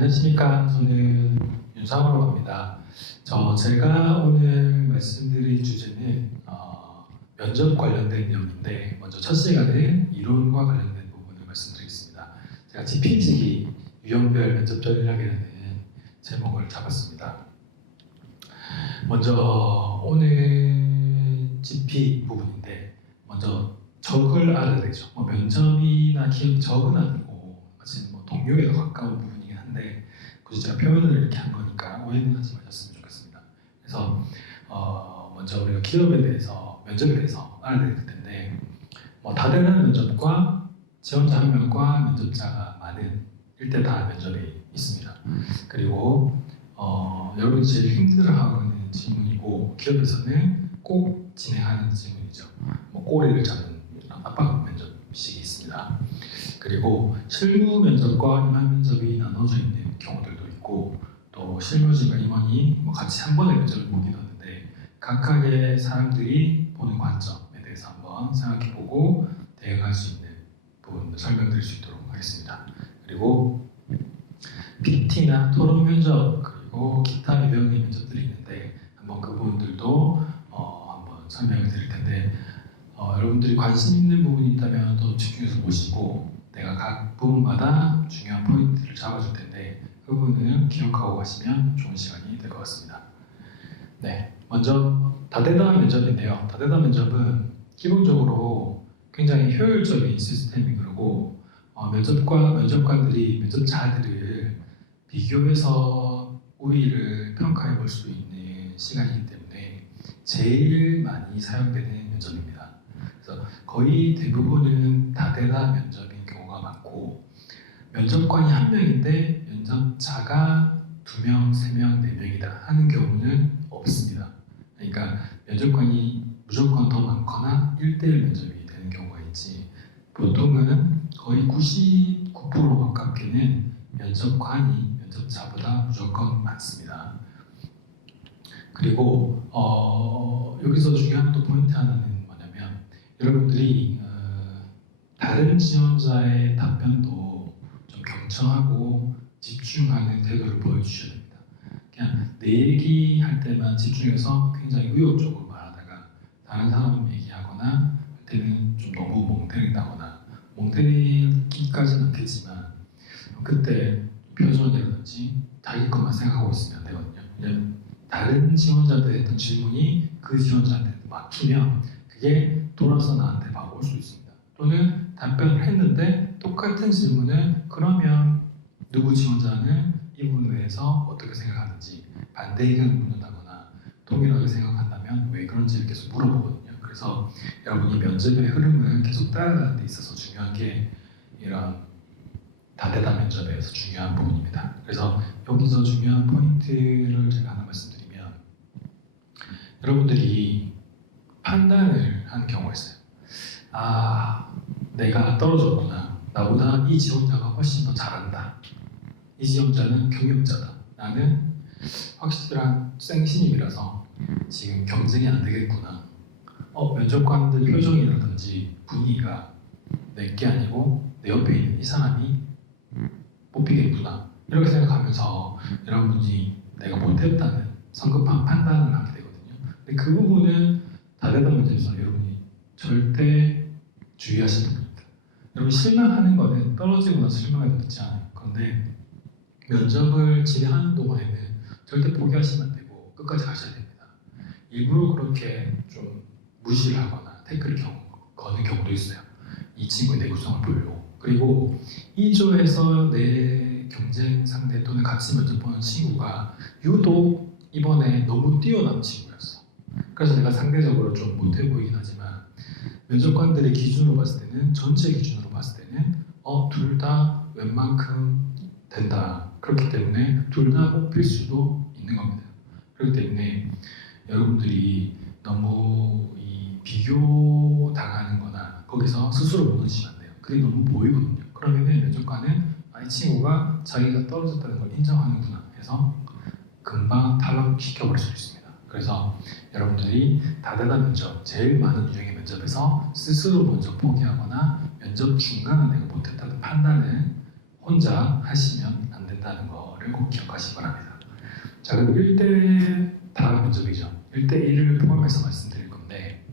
안녕하십니까. 저는 윤상호라고 합니다. 제가 오늘 말씀드릴 주제는 면접 관련된 내용인데, 먼저 첫 시간에 이론과 관련된 부분을 말씀드리겠습니다. 제가 GPT기 유형별 면접 전략이라는 제목을 잡았습니다. 먼저 오늘 GP 부분인데, 먼저 적을 알아야 되죠. 면접이나 기업 적은 아니고 마치 동료에 더 가까운 부분이긴 한데, 굳이 제가 표현을 이렇게 한 거니까 오해는 하지 마셨으면 좋겠습니다. 그래서 먼저 우리가 기업에 대해서, 면접에 대해서 알아야 될 텐데, 다대란 면접과 지원자 한 명과 면접자가 많은 1대4 면접이 있습니다. 그리고 여러분이 제일 힘들어하는 질문이고, 기업에서는 꼭 진행하는 질문이죠. 꼬리를 잡는 압박 면접식이 있습니다. 그리고 실무 면접과 임한 면접이 나눠져 있는 경우들도 있고, 또 실무진과 임원이 같이 한 번에 면접을 보기도 하는데, 각각의 사람들이 보는 관점에 대해서 한번 생각해보고 대응할 수 있는 부분을 설명드릴 수 있도록 하겠습니다. 그리고 PT나 토론 면접, 그리고 기타 유형의 면접들이 있는데, 한번 그 부분들도 한번 설명을 드릴 텐데, 여러분들이 관심 있는 부분이 있다면 또 집중해서 보시고, 내가 각 부분마다 중요한 포인트를 잡아줄 텐데, 그 부분을 기억하고 가시면 좋은 시간이 될 것 같습니다. 네, 먼저 다대다 면접인데요. 다대다 면접은 기본적으로 굉장히 효율적인 시스템이, 그리고 면접관들이 면접자들을 비교해서 우위를 평가해 볼 수 있는 시간이기 때문에 제일 많이 사용되는 면접입니다. 그래서 거의 대부분은 다대다 면접인 경우가 많고, 면접관이 한 명인데 면접자가 2명, 3명, 4명이다 하는 경우는 없습니다. 그러니까 면접관이 무조건 더 많거나 1대1 면접이 되는 경우가 있지, 보통은 거의 99% 가깝게는 면접관이 면접자보다 무조건 많습니다. 그리고 여기서 중요한 또 포인트 하나는 뭐냐면, 여러분들이 다른 지원자의 답변도 좀 경청하고 집중하는 태도를 보여주셔야 됩니다. 그냥 내 얘기할 때만 집중해서 굉장히 의욕적으로 말하다가 다른 사람 얘기하거나 할 때는 좀 너무 멍때린다거나, 멍때리기까지는 않겠지만 그때 표정이라든지 자기 것만 생각하고 있으면 안 되거든요. 왜냐면 다른 지원자들의 했던 질문이 그 지원자한테 막히면 그게 돌아서 나한테 바로 올 수 있습니다. 또는 답변을 했는데 똑같은 질문을, 그러면 누구 지원자는 이 부분에 대해서 어떻게 생각하는지 반대 의견을 묻는다거나, 동일하게 생각한다면 왜 그런지를 계속 물어보거든요. 그래서 여러분이 면접의 흐름을 계속 따라가는 데 있어서 중요한 게 이런 다대다 면접에서 중요한 부분입니다. 그래서 여기서 중요한 포인트를 제가 하나 말씀드리면, 여러분들이 판단을 하는 경우가 있어요. 내가 떨어졌구나. 나보다 이 지원자가 훨씬 더 잘한다. 이 지원자는 경력자다. 나는 확실한 생신임이라서 지금 경쟁이 안 되겠구나. 면접관들 표정이라든지 분위기가 내게 아니고 내 옆에 있는 이 사람이 뽑히겠구나. 이렇게 생각하면서 여러분이 내가 못했다는 성급한 판단을 하게 되거든요. 근데 그 부분은 다대다 면접에서 여러분이 절대 주의하셔야 됩니다. 여러분, 실망하는 거는 떨어지고 나서 실망해도 늦지 않아요. 그런데 면접을 진행하는 동안에는 절대 포기하시면 안 되고 끝까지 가셔야 됩니다. 일부러 그렇게 좀 무시를 하거나 태클을 거는 경우도 있어요. 이 친구의 내구성을 보려고. 그리고 2조에서 내 경쟁 상대 또는 같이 면접 보는 친구가 유독 이번에 너무 뛰어난 친구였어. 그래서 내가 상대적으로 좀 못해 보이긴 하지만, 면접관들의 기준으로 봤을 때는, 전체 기준으로 봤을 때는 둘 다 웬만큼 된다. 그렇기 때문에 둘 다 뽑힐 수도 있는 겁니다. 그렇기 때문에 여러분들이 너무 비교 당하는 거나 거기서 스스로 무너지시면 안 돼요. 그게 너무 보이거든요. 그러면은 면접관은 이 친구가 자기가 떨어졌다는 걸 인정하는구나 해서 금방 탈락시켜버릴 수 있습니다. 그래서 여러분들이 다대다 면접, 제일 많은 유형의 면접에서 스스로 먼저 포기하거나 면접 중간에 내가 못했다는 판단을 혼자 하시면 안 된다는 거를 꼭 기억하시기 바랍니다. 자, 그리고 1대 다 면접이죠. 1대1을 포함해서 말씀드릴 건데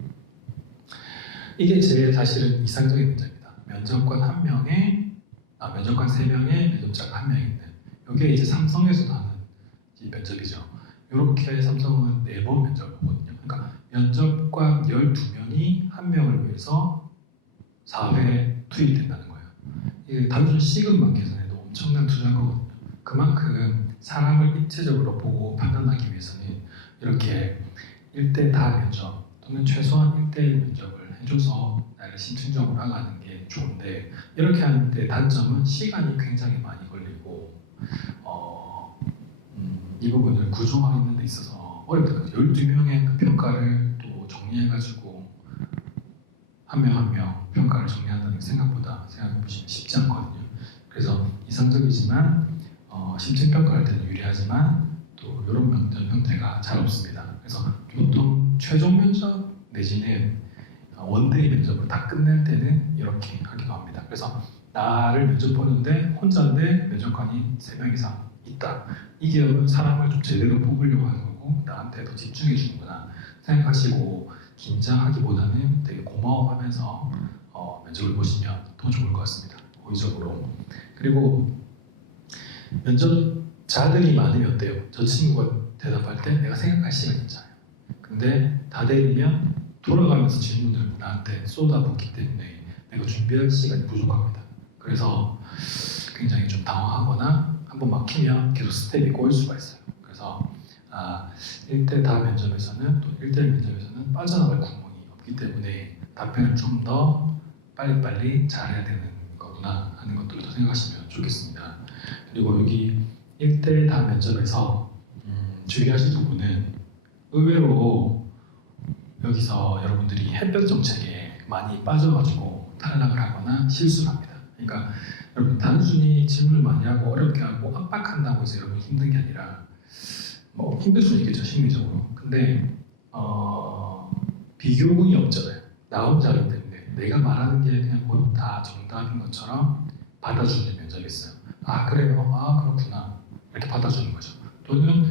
이게 제일 사실은 이상적인 면접입니다. 면접관 3명의 면접자가 1명 있는 이게 이제 삼성에서도 하는 이 면접이죠. 이렇게 삼성은 4번 면접을 보거든요. 그러니까 면접관 12명이 1명을 위해서 4회 투입된다는 거예요. 이게 단순 시급만 계산해도 엄청난 투자인 거거든요. 그만큼 사람을 입체적으로 보고 판단하기 위해서는 이렇게 1대 다 면접 또는 최소한 1대1 면접을 해줘서 나를 심층적으로 알아가는 게 좋은데 이렇게 하는데 단점은 시간이 굉장히 많이 걸리고 이 부분을 구조화하는 데 있어서 어렵다. 12명의 그 평가를 또 정리해가지고 한 명 한 명 평가를 정리한다는 게 생각보다 생각해보시면 쉽지 않거든요. 그래서 이상적이지만 심층평가할 때는 유리하지만 또 이런 면접 형태가 잘 없습니다. 그래서 보통 최종 면접 내지는 원데이 면접을 다 끝낼 때는 이렇게 하기도 합니다. 그래서 나를 면접 보는데 혼자인데 면접관이 3명 이상 있다. 이 기업은 사람을 좀 제대로 뽑으려고 하는 거고 나한테 더 집중해 주는구나 생각하시고 긴장하기보다는 되게 고마워하면서 면접을 보시면 더 좋을 것 같습니다. 고의적으로. 그리고 면접자들이 많으면 어때요? 저 친구가 대답할 때 내가 생각할 시간이 있잖아요. 근데 다대이면 돌아가면서 질문을 나한테 쏟아붓기 때문에 내가 준비할 시간이 부족합니다. 그래서 굉장히 좀 당황하거나 한번 막히면 계속 스텝이 꼬일 수가 있어요. 그래서 1대 다 면접에서는 또 1대1 면접에서는 빠져나갈 구멍이 없기 때문에 답변을 좀 더 빨리빨리 잘해야 되는 거구나 하는 것들도 생각하시면 좋겠습니다. 그리고 여기 1대 다 면접에서 주의하실 부분은 의외로 여기서 여러분들이 햇볕 정책에 많이 빠져가지고 탈락을 하거나 실수를 합니다. 그러니까 여러분 단순히 질문을 많이 하고 어렵게 하고 압박한다고 해서 여러분 힘든 게 아니라 뭐 힘들 수는 있겠죠 심리적으로. 근데 비교군이 없잖아요. 나 혼자이기 때문에 내가 말하는 게 그냥 거의 다 정답인 것처럼 받아주는 면접이 있어요. 아 그래요? 아 그렇구나 이렇게 받아주는 거죠. 또는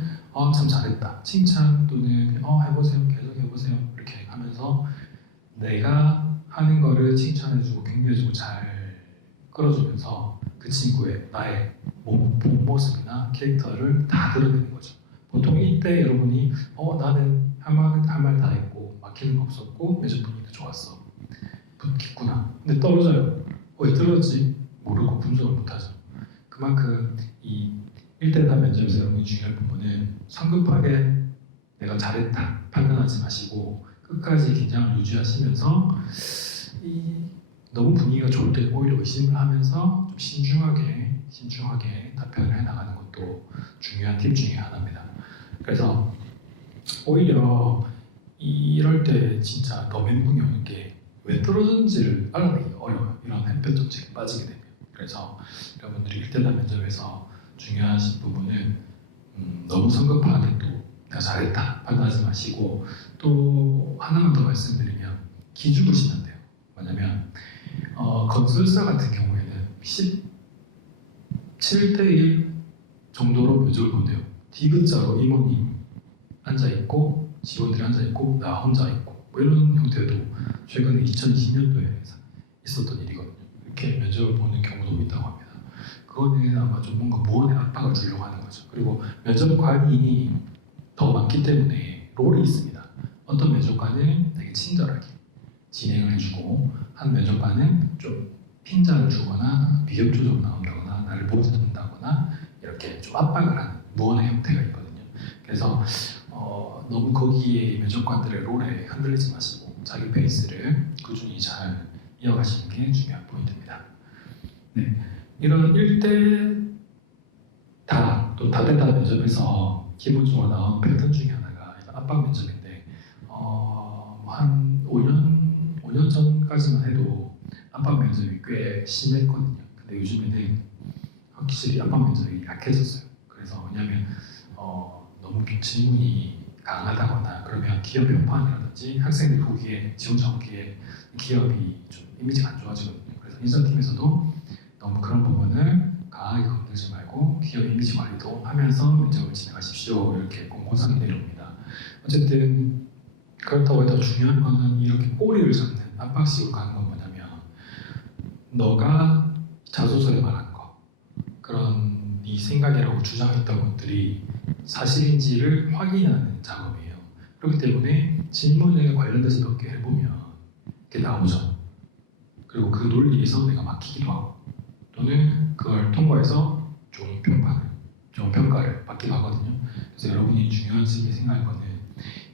참 잘했다 칭찬 또는 해보세요 계속 해보세요 이렇게 하면서 내가 하는 거를 칭찬해주고 격려해주고 잘 끌어주면서 그 친구의 나의 본 모습이나 캐릭터를 다 드러내는 거죠. 보통 이때 여러분이 나는 할 말 다 했고 막히는 거 없었고 면접 분위기도 좋았어 붙겠구나. 근데 떨어져요. 왜 떨어졌지? 모르고 분석을 못하죠. 그만큼 이 1대 다 면접에서 여러분이 중요한 부분은 성급하게 내가 잘했다 판단하지 마시고 끝까지 긴장을 유지하시면서 너무 분위기가 좋을 때 오히려 의심을 하면서 좀 신중하게 답변을 해나가는 것도 중요한 팁 중에 하나입니다. 그래서 오히려 이럴 때 진짜 더 멘붕이 오는 게 왜 떨어졌는지를 알아내기가 어려워요. 이런 햇볕 정책에 빠지게 되면. 그래서 여러분들이 1대1 면접에서 중요하신 부분은 너무 성급하게 또 내가 잘했다 판단하지 마시고 또 하나만 더 말씀드리면 기죽으시면 돼요. 뭐냐면 건설사 같은 경우에는 17대1 정도로 면접을 본대요. D글자로 임원이 앉아있고 직원들이 앉아있고 나 혼자 있고 뭐 이런 형태도 최근에 2020년도에 있었던 일이거든요. 이렇게 면접을 보는 경우도 있다고 합니다. 그거는 아마 좀 뭔가 무언의 압박을 주려고 하는 거죠. 그리고 면접관이 더 많기 때문에 롤이 있습니다. 어떤 면접관은 되게 친절하게 진행을 해주고 한 면접관은 좀 핀잔을 주거나 비협조적으로 나온다거나 나를 못 듣는다거나 이렇게 좀 압박을 하는 무언의 형태가 있거든요. 그래서 너무 거기에 면접관들의 롤에 흔들리지 마시고 자기 페이스를 꾸준히 잘 이어가시는 게 중요한 포인트입니다. 네, 이런 1대 다 또 다대다 면접에서 기본적으로 나온 패턴 중에 하나가 압박 면접인데 한 5년 전까지만 해도 압박 면접이 꽤 심했거든요. 근데 요즘에는 확실히 압박 면접이 약해졌어요. 그래서 왜냐하면 너무 질문이 강하다거나 그러면 기업 평판이라든지 학생들 보기에 지원자 보기에 기업이 좀 이미지가 안 좋아지거든요. 그래서 인사팀에서도 너무 그런 부분을 강하게 건들지 말고 기업 이미지 관리도 하면서 면접을 진행하십시오. 이렇게 공고상이 내려옵니다. 어쨌든 그렇다고 해도 중요한 거는 이렇게 꼬리를 잡는 압박식으로 가는 건 뭐냐면 너가 자소서에 말한 거 그런 네 생각이라고 주장했던 것들이 사실인지를 확인하는 작업이에요. 그렇기 때문에 질문에 관련돼서 몇 개 해보면 이렇게 나오죠. 그리고 그 논리에서 내가 막히기도 하고 또는 그걸 통과해서 좋은 평가를 받기도 하거든요. 그래서 여러분이 중요하게 생각할 거는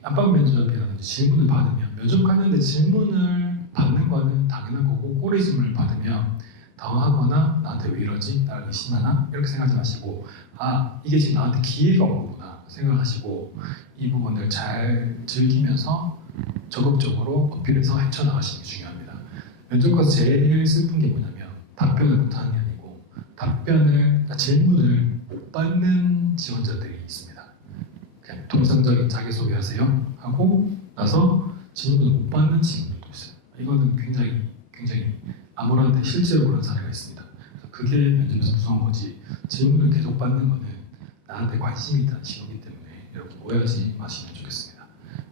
압박 면접이라든지 질문을 받으면 면접 갔는데 질문을 받는 거는 당연한 거고 꼬리짐을 받으면 당황하거나 나한테 왜 이러지? 나를 의심하나? 이렇게 생각하지 마시고 아 이게 지금 나한테 기회가 온 거구나 생각하시고 이 부분을 잘 즐기면서 적극적으로 어필해서 헤쳐나가시는 게 중요합니다. 면접 가서 제일 슬픈 게 뭐냐면 답변을 못하는 게 아니고 질문을 못 받는 지원자들이 있습니다. 그냥 통상적인 자기소개하세요 하고 나서 질문을 못 받는 친구들도 있어요. 이거는 굉장히 암울한데 실제로 그런 사례가 있습니다. 그래서 그게 면접에서 무서운 거지 질문을 계속 받는 거는 나한테 관심이 있다는 신호이기 때문에 여러분 오해하지 마시면 좋겠습니다.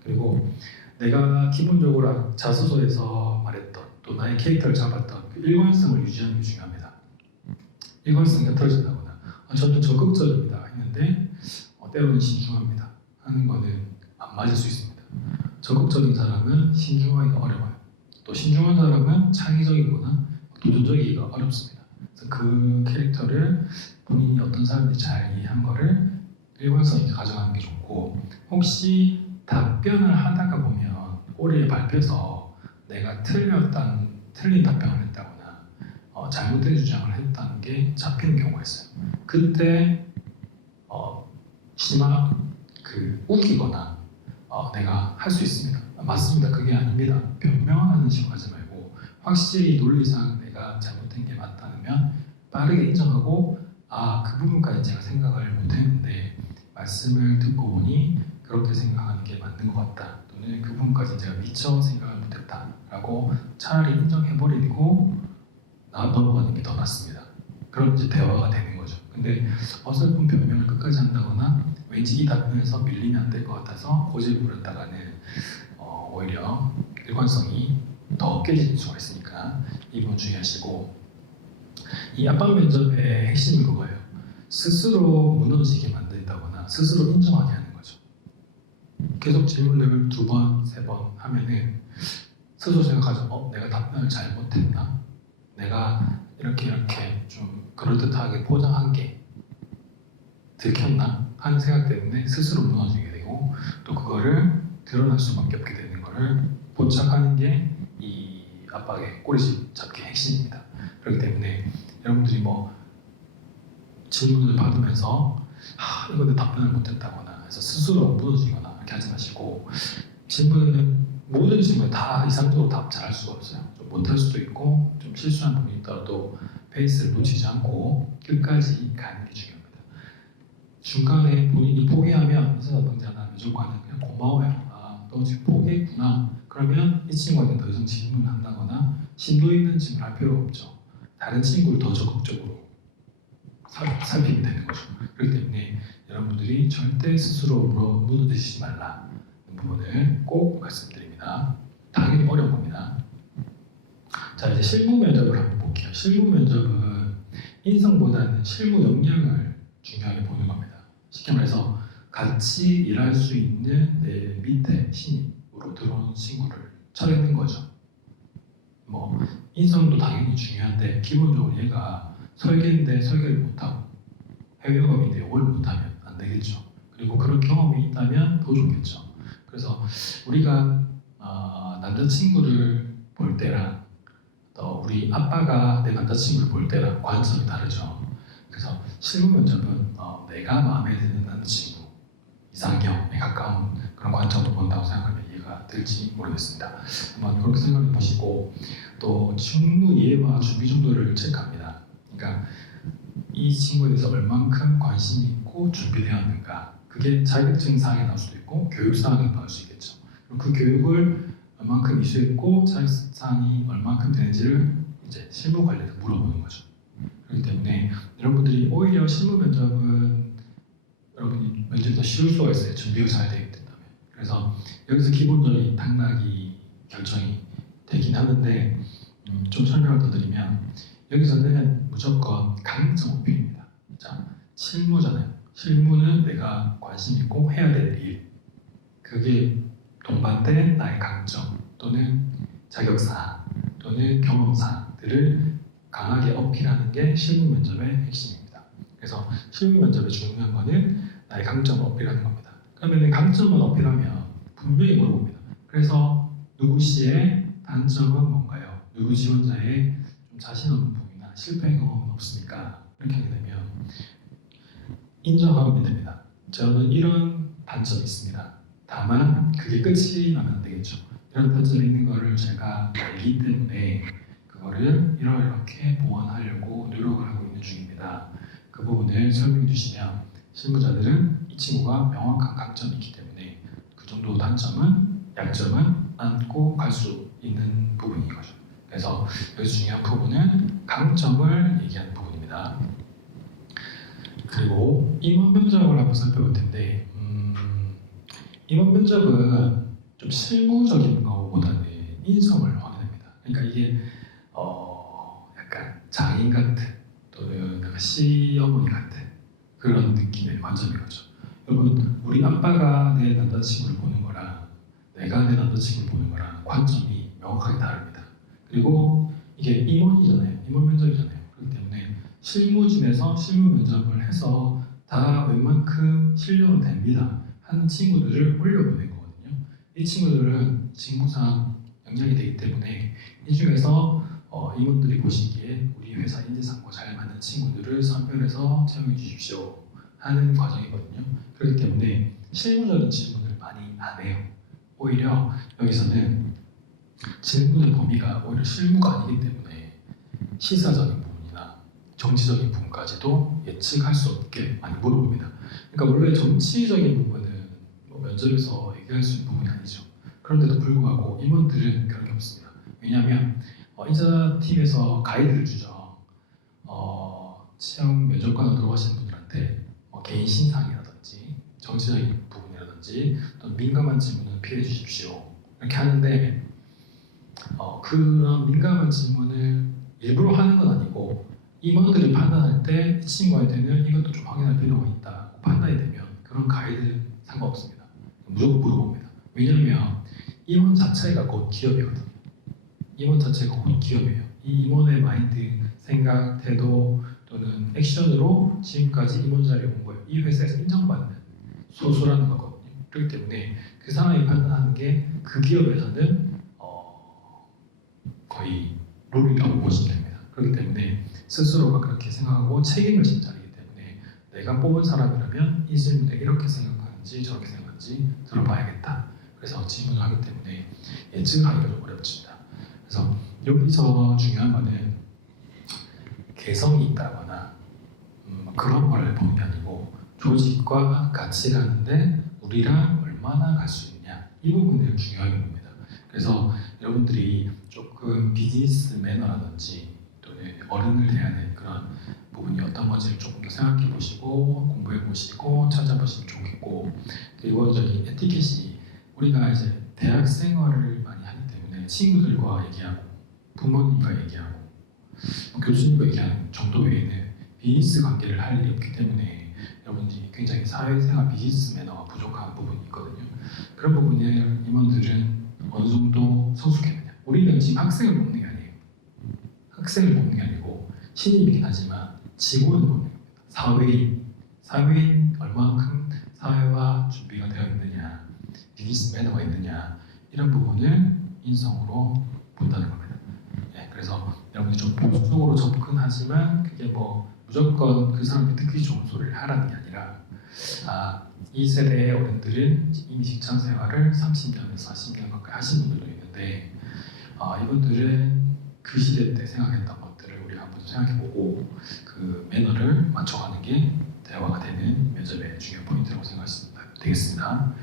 그리고 내가 기본적으로 자소서에서 말했던 또 나의 캐릭터를 잡았던 그 일관성을 유지하는 게 중요합니다. 일관성이 흐트러진다거나 저는 적극적입니다 했는데 때로는 신중합니다 하는 거는 안 맞을 수 있습니다. 적극적인 사람은 신중하기가 어려워요. 또 신중한 사람은 창의적이거나 도전적이기가 어렵습니다. 그래서 그 캐릭터를 본인이 어떤 사람인지 잘 이해한 거를 일관성 있게 가져가는 게 좋고 혹시 답변을 하다가 보면 꼬리에 밟혀서 내가 틀린 답변을 했다거나 잘못된 주장을 했다는 게 잡히는 경우가 있어요. 그때 웃기거나 내가 할 수 있습니다. 맞습니다. 그게 아닙니다. 변명하는 식으로 하지 말고 확실히 논리상 내가 잘못된 게 맞다면 빠르게 인정하고 그 부분까지 제가 생각을 못했는데 말씀을 듣고 보니 그렇게 생각하는 게 맞는 것 같다. 또는 그 부분까지 제가 미처 생각을 못했다라고 차라리 인정해버리고 넘어가는 게 더 낫습니다. 그럼 이제 대화가 되는 거죠. 근데 어설픈 변명을 끝까지 한다거나 왠지 이 답변에서 밀리면 안 될 것 같아서 고집을 부렸다가는 오히려 일관성이 더 깨질 수가 있으니까 이 부분 주의하시고 이 압박 면접의 핵심은 그거예요. 스스로 무너지게 만든다거나 스스로 인정하게 하는 거죠. 계속 질문을 2번, 3번 하면은 스스로 생각하죠. 내가 답변을 잘못했나? 내가 이렇게 좀 그럴듯하게 포장한 게 들켰나? 하는 생각 때문에 스스로 무너지게 되고 또 그거를 드러날 수밖에 없게 되는 거를 포착하는 게 이 압박의 꼬리집 잡기의 핵심입니다. 그렇기 때문에 여러분들이 질문을 받으면서 이거 내 답변을 못했다거나 해서 스스로 무너지거나 이렇게 하지 마시고 모든 질문에 다 이상적으로 답 잘할 수가 없어요. 좀 못할 수도 있고 좀 실수한 부분이 있더라도 페이스를 놓치지 않고 끝까지 가는 게 중요합니다. 중간에 본인이 포기하면 인사담당자나 면접관은 그냥 고마워요. 너 지금 포기했구나. 그러면 이 친구한테 더 이상 질문을 한다거나 심도 있는 질문을 할 필요가 없죠. 다른 친구를 더 적극적으로 살피게 되는 거죠. 그렇기 때문에 여러분들이 절대 스스로 무너지지 말라는 부분을 꼭 말씀드립니다. 당연히 어려운 겁니다. 자, 이제 실무 면접을 한번 볼게요. 실무 면접은 인성보다는 실무 역량을 중요하게 보는 겁니다. 쉽게 말해서 같이 일할 수 있는 내 밑에 신입으로 들어오는 친구를 찾는 거죠. 인성도 당연히 중요한데 기본적으로 얘가 설계인데 설계를 못하고 해외영업인데 영어를 못하면 안 되겠죠. 그리고 그런 경험이 있다면 더 좋겠죠. 그래서 우리가 남자친구를 볼 때랑 또 우리 아빠가 내 남자친구를 볼 때랑 관점이 다르죠. 그래서 실무 면접은 내가 마음에 드는 남자친구 이상형에 가까운 그런 관점으로 본다고 생각하면 이해가 될지 모르겠습니다. 한번 그렇게 생각해 보시고 또 충무 이해와 준비 정도를 체크합니다. 그러니까 이 친구에 대해서 얼만큼 관심이 있고 준비되었는가. 그게 자격증 사항에 나올 수도 있고 교육 사항에 나올 수 있겠죠. 그리고 그 교육을 얼만큼 이수했고 자격증 사항이 얼만큼 되는지를 이제 실무 관리에서 물어보는 거죠. 그렇기 때문에 여러분들이 오히려 실무 면접은 여러분이 면접이 더 쉬울 수가 있어요. 준비가 잘 되기 때문에. 그래서 여기서 기본적인 당락이 결정이 되긴 하는데 좀 설명을 더 드리면 여기서는 무조건 강점 어필입니다. 자, 실무잖아요. 실무는 내가 관심 있고 해야 될 일. 그게 동반된 나의 강점 또는 자격사항 또는 경험사들을 강하게 어필하는 게 실무 면접의 핵심입니다. 그래서 실무 면접에 중요한 거는 나의 강점을 어필하는 겁니다. 그러면 강점만 어필하면 분명히 물어봅니다. 그래서 누구 씨의 단점은 뭔가요? 누구 지원자의 좀 자신 없는 부분이나 실패 경험은 없습니까? 이렇게 하게 되면 인정하면 됩니다. 저는 이런 단점이 있습니다. 다만 그게 끝이 나면 안 되겠죠. 이런 단점이 있는 거를 제가 알기 때문에 그거를 이렇게 보완하려고 노력을 하고 있는 중입니다. 그 부분을 설명해 주시면 실무자들은 이 친구가 명확한 강점이 있기 때문에 그 정도 단점은 약점은 안고 갈 수 있는 부분인 거죠. 그래서 여기서 중요한 부분은 강점을 얘기하는 부분입니다. 그리고 임원 면접을 한번 살펴볼 텐데 임원 면접은 좀 실무적인 것보다는 인성을 확인합니다. 그러니까 이게 약간 장인 같은 또는 약간 시어머니 같은 그런 느낌의 관점인 거죠. 여러분 우리 아빠가 내 남자친구를 보는 거랑 내가 내 남자친구를 보는 거랑 관점이 명확하게 다릅니다. 그리고 이게 임원이잖아요. 임원 면접이잖아요. 그렇기 때문에 실무진에서 실무 면접을 해서 다 웬만큼 실력은 됩니다 하는 친구들을 올려보낸 거거든요. 이 친구들은 직무상 역량이 되기 때문에 이 중에서 임원들이 보시기에 우리 회사 인재상과 잘 맞는 친구들을 선별해서 채용해 주십시오 하는 과정이거든요. 그렇기 때문에 실무적인 질문을 많이 안 해요. 오히려 여기서는 질문의 범위가 오히려 실무가 아니기 때문에 시사적인 부분이나 정치적인 부분까지도 예측할 수 없게 많이 물어봅니다. 그러니까 원래 정치적인 부분은 뭐 면접에서 얘기할 수 있는 부분이 아니죠. 그런데도 불구하고 임원들은 그런 게 없습니다. 왜냐하면 인사팀에서 가이드를 주죠. 채용 면접관으로 들어가시는 분들한테 개인 신상이라든지 정치적인 부분이라든지 또 민감한 질문은 피해 주십시오 이렇게 하는데 그런 민감한 질문을 일부러 하는 건 아니고 임원들이 판단할 때 이 친구한테는 이것도 좀 확인할 필요가 있다 판단이 되면 그런 가이드 상관없습니다. 무조건 물어봅니다. 왜냐하면 임원 자체가 곧 기업이거든요. 임원 자체가 곧 기업이에요. 이 임원의 마인드, 생각, 태도 또는 액션으로 지금까지 임원 자리에 온 거예요. 이 회사에서 인정받는 소수라는 거거든요. 그렇기 때문에 그 사람이 판단하는 게 그 기업에서는 거의 룰이라고 보시면 됩니다. 그렇기 때문에 스스로가 그렇게 생각하고 책임을 진 자리이기 때문에 내가 뽑은 사람이라면 이 질문에 이렇게 생각하는지 저렇게 생각하는지 들어봐야겠다. 그래서 질문을 하기 때문에 예측을 하기가 좀 어렵습니다. 그래서 여기서 중요한 거는 개성이 있다거나 그런 걸 보는 게 아니고 조직과 같이 가는데 우리랑 얼마나 갈 수 있냐 이 부분을 중요하게 봅니다. 그래서 여러분들이 조금 비즈니스 매너라든지 또는 어른을 대하는 그런 부분이 어떤 건지를 조금 더 생각해 보시고 공부해 보시고 찾아보시면 좋겠고 그리고 저기 에티켓이 우리가 이제 대학 생활을 많이 하기 때문에 친구들과 얘기하고 부모님과 얘기하고 교수님과 얘기하는 정도 외에는 비즈니스 관계를 할 일이 없기 때문에 여러분들이 굉장히 사회생활 비즈니스 매너가 부족한 부분이 있거든요. 그런 부분을 임원들은 어느 정도 성숙해야 우리는 지금 학생을 뽑는 게 아니에요. 학생을 뽑는 게 아니고 신입이긴 하지만 직원을 뽑는 겁니다. 사회인 얼마만큼 사회와 준비가 되어 있느냐, 비즈니스 매너가 있느냐 이런 부분을 인성으로 본다는 겁니다. 네, 그래서 여러분이 좀 보수적으로 접근하지만 그게 뭐 무조건 그 사람이 듣기 좋은 소리를 하라는 게 아니라 이 세대의 어른들은 이미 직장 생활을 30년에서 40년 가까이 하신 분들도 있는데 이분들은 그 시대 때 생각했던 것들을 우리가 한번 생각해보고 그 매너를 맞춰가는 게 대화가 되는 면접의 중요한 포인트라고 생각하시면 되겠습니다.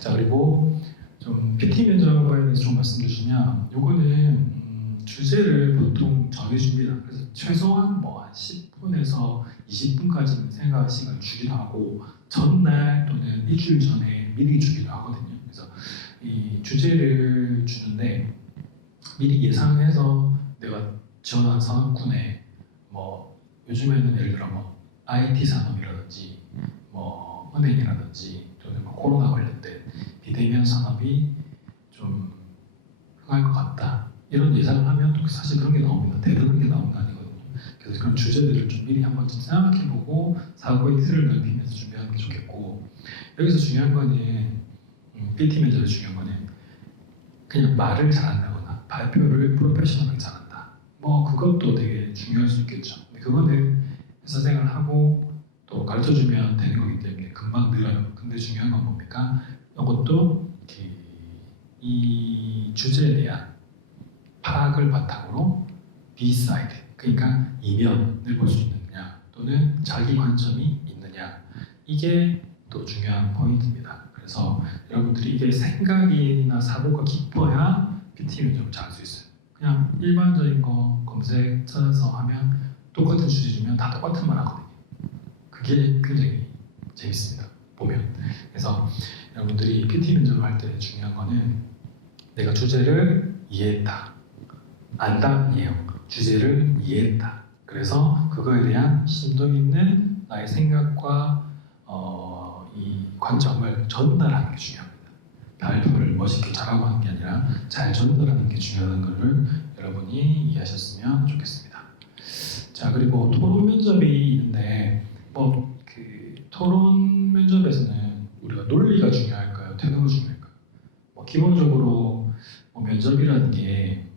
자 그리고 좀 PT 면접에 대해서 좀 말씀드리면 요거는 주제를 보통 정해줍니다. 그래서 최소한 뭐 한 10분에서 20분까지는 생각 시간을 주기도 하고 전날 또는 일주일 전에 미리 주기도 하거든요. 그래서 이 주제를 주는데 미리 예상해서 내가 지원한 산업군에 뭐 요즘에는 예를 들어 뭐 IT 산업이라든지 뭐 은행이라든지 또는 뭐 코로나 관련된 비대면 산업이 좀 흥할 것 같다 이런 예상을 하면 또 사실 그런 게 나옵니다. 대단한 게 나오는 게 아니거든요. 그래서 그런 주제들을 좀 미리 한번 좀 생각해보고 사고의 틀을 넓히면서 준비하는 게 좋겠고 여기서 중요한 거는 PT 면접에 중요한 거는 그냥 말을 잘한다거나 발표를 프로페셔널하게 잘한다. 뭐 그것도 되게 중요할 수 있겠죠. 근데 그거는 회사 생활하고 또 가르쳐주면 되는 거기 때문에 금방 늘어요. 근데 중요한 건 뭡니까? 이것도 이 주제에 대한 파악을 바탕으로 B-side, 그러니까 이면을 볼 수 있느냐 또는 자기 관점이 있느냐 이게 또 중요한 포인트입니다. 그래서 여러분들이 이게 생각이나 사고가 깊어야 PT 면접을 잘 할 수 있어요. 그냥 일반적인 거 검색 찾아서 하면 똑같은 주제 주면 다 똑같은 말 하거든요. 그게 굉장히 재밌습니다. 보면. 그래서 여러분들이 PT 면접을 할 때 중요한 거는 내가 주제를 이해했다. 안다 아니에요. 주제를 이해했다. 그래서 그거에 대한 심도 있는 나의 생각과 이 관점을 전달하는 게 중요합니다. 발표를 멋있게 잘하고 하는 게 아니라 잘 전달하는 게 중요하다는 것을 여러분이 이해하셨으면 좋겠습니다. 자, 그리고 토론 면접이 있는데 그 토론 면접에서는 우리가 논리가 중요할까요? 태도가 중요할까요? 기본적으로 면접이라는 게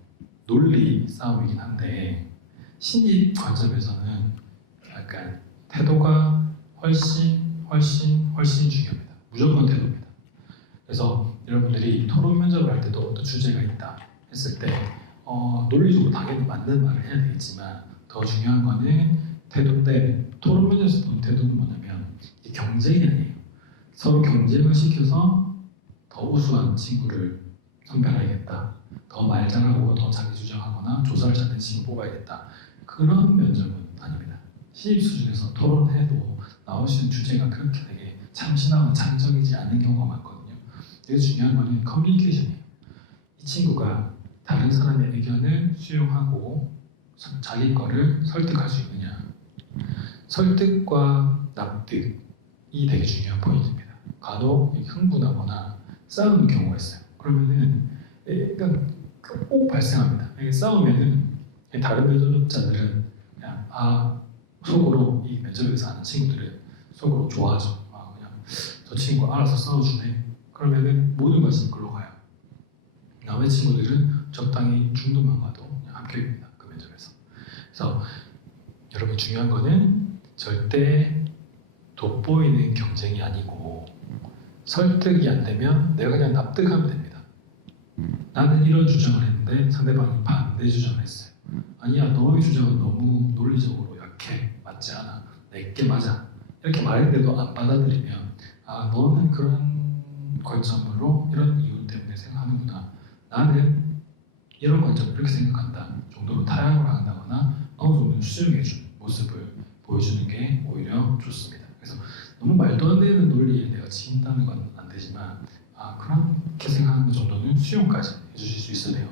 논리 싸움이긴 한데 신입 관점에서는 약간 태도가 훨씬 중요합니다. 무조건 태도입니다. 그래서 여러분들이 토론 면접을 할 때도 어떤 주제가 있다 했을 때 논리적으로 당연히 맞는 말을 해야 되겠지만 더 중요한 거는 태도인데 토론 면접에서 보는 태도는 뭐냐면 경쟁이 아니에요. 서로 경쟁을 시켜서 더 우수한 친구를 선별하겠다. 더 말 잘하고 더 자기 주장하거나 조사를 잘하는 친구 뽑아야겠다. 그런 면접은 아닙니다. 신입 수준에서 토론해도 나오시는 주제가 그렇게 되게 참신하고 창의적이지 않은 경우가 많거든요. 여기서 중요한 거는 커뮤니케이션이에요. 이 친구가 다른 사람의 의견을 수용하고 자기 거를 설득할 수 있느냐. 설득과 납득이 되게 중요한 포인트입니다. 간혹 흥분하거나 싸우는 경우가 있어요. 그러면은 그러니까 꼭 발생합니다. 싸우면은 다른 면접자들은 그냥 속으로 이 면접에 대해서 아는 친구들은 속으로 좋아하죠. 그냥 저 친구 알아서 싸워주네. 그러면은 모든 것이 글로 가요. 남의 친구들은 적당히 중도만 가도 그냥 합격입니다. 그 면접에서. 그래서 여러분 중요한 거는 절대 돋보이는 경쟁이 아니고 설득이 안 되면 내가 그냥 납득하면 됩니다. 나는 이런 주장을 했는데 상대방이 반대 주장을 했어요. 아니야, 너의 주장은 너무 논리적으로 약해. 맞지 않아. 내게 맞아. 이렇게 말했는데도 안 받아들이면 너는 그런 관점으로 이런 이유 때문에 생각하는구나. 나는 이런 관점으로 이렇게 생각한다 정도로 타협을 한다거나 어느 정도 수용해주는 모습을 보여주는 게 오히려 좋습니다. 그래서 너무 말도 안 되는 논리에 내가 치인다는 건 안 되지만 그렇게 생각하는 것 정도는 수용까지 해주실 수 있어야 돼요.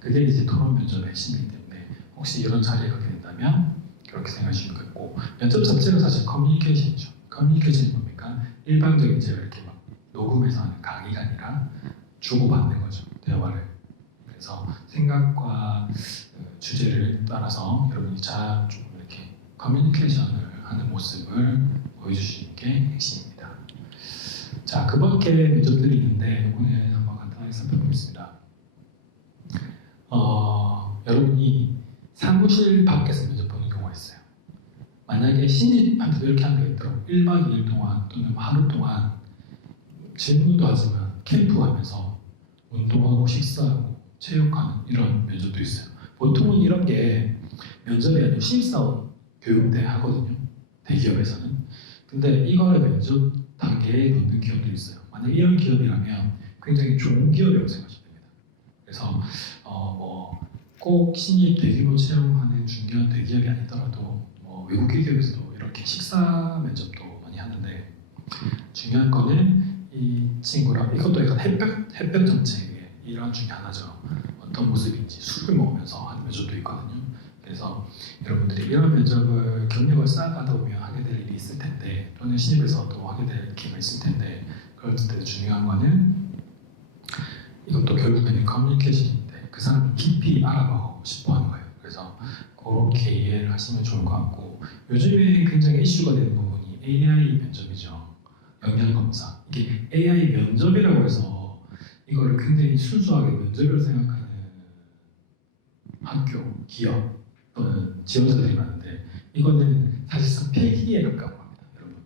그게 이제 토론 면접의 핵심이기 때문에 혹시 이런 자리에 가게 된다면 그렇게 생각하시면 좋겠고 면접 자체가 사실 커뮤니케이션이죠. 커뮤니케이션이 뭡니까? 일반적인 제가 이렇게 막 녹음해서 하는 강의가 아니라 주고받는 거죠. 대화를. 그래서 생각과 주제를 따라서 여러분이 잘 조금 이렇게 커뮤니케이션을 하는 모습을 보여주시는 게 핵심입니다. 자, 그 밖에 면접들이 있는데 오늘 한번 간단하게 살펴보겠습니다. 여러분이 사무실 밖에서 면접 보는 경우가 있어요. 만약에 신입한테도 이렇게 하는 게 있더라고요. 1박 2일 동안 또는 하루 동안 질문도 하지만 캠프하면서 운동하고 식사하고 체육하는 이런 면접도 있어요. 보통은 이런 게 면접이 아니고 신입사원 교육 때 하거든요. 대기업에서는. 근데 이거를 면접 단계에 넣는 기업들이 있어요. 만약 이런 기업이라면 굉장히 좋은 기업이라고 생각하시면 됩니다. 그래서 꼭 꼭 신입 대규모 채용하는 중견 대기업이 아니더라도 뭐 외국 기업에서도 이렇게 식사 면접도 많이 하는데 중요한 거는 이 친구랑 이것도 약간 햇볕 정책의 일환 중에 하나죠. 어떤 모습인지 술을 먹으면서 하는 면접도 있거든요. 그래서 여러분들이 이런 면접을 경력을 쌓아가다 보면 하게 될 일이 있을 텐데 또는 신입에서도 하게 될 기회가 있을 텐데 그럴 때 중요한 거는 이것도 결국에는 커뮤니케이션인데 그 사람을 깊이 알아보고 싶어 하는 거예요. 그래서 그렇게 이해를 하시면 좋을 것 같고 요즘에 굉장히 이슈가 되는 부분이 AI 면접이죠. 역량검사. 이게 AI 면접이라고 해서 이거를 굉장히 순수하게 면접을 생각하는 학교, 기업 또는 지원자들이 많은데 이거는 사실상 필기에 가까운 겁니다. 여러분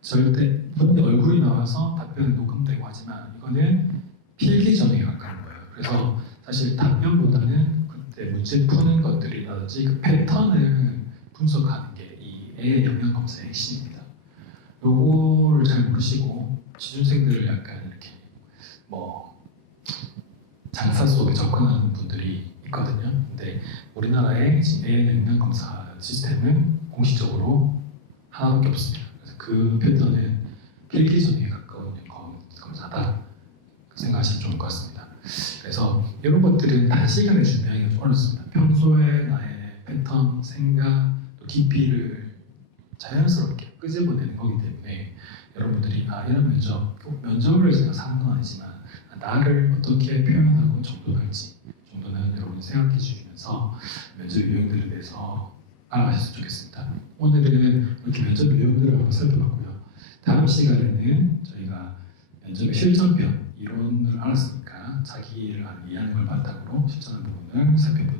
절대 본인 얼굴이 나와서 답변이 녹음되고 하지만 이거는 필기 전형에 가까운 거예요. 그래서 사실 답변보다는 그때 문제 푸는 것들이라든지 그 패턴을 분석하는 게 이 AI 역량 검사의 핵심입니다. 요거를 잘 모르시고 취준생들을 약간 이렇게 뭐 장사 속에 접근하는 분들이 있거든요. 근데 우리나라의 지금 AI 역량 검사 시스템은 공식적으로 하나밖에 없습니다. 그래서 그 패턴은 필기 전형에 가까운 검사다 생각하시면 좋을 것 같습니다. 그래서 이런 것들은 단시간에 준비하기가 좀 어렵습니다. 평소에 나의 패턴, 생각, 또 깊이를 자연스럽게 끄집어내는 거기 때문에 여러분들이 이런 면접을 해서 사는 건 아니지만 나를 어떻게 표현하고 정돈할지 정도는 여러분이 생각해 주시면서 면접 유형들에 대해서 알아가셨으면 좋겠습니다. 오늘은 이렇게 면접 유형들을 한번 살펴봤고요. 다음 시간에는 저희가 면접의 실전편 이론을 알았으니까 자기를 이해하는 걸 바탕으로 실전하는 부분을 살펴보겠습니다.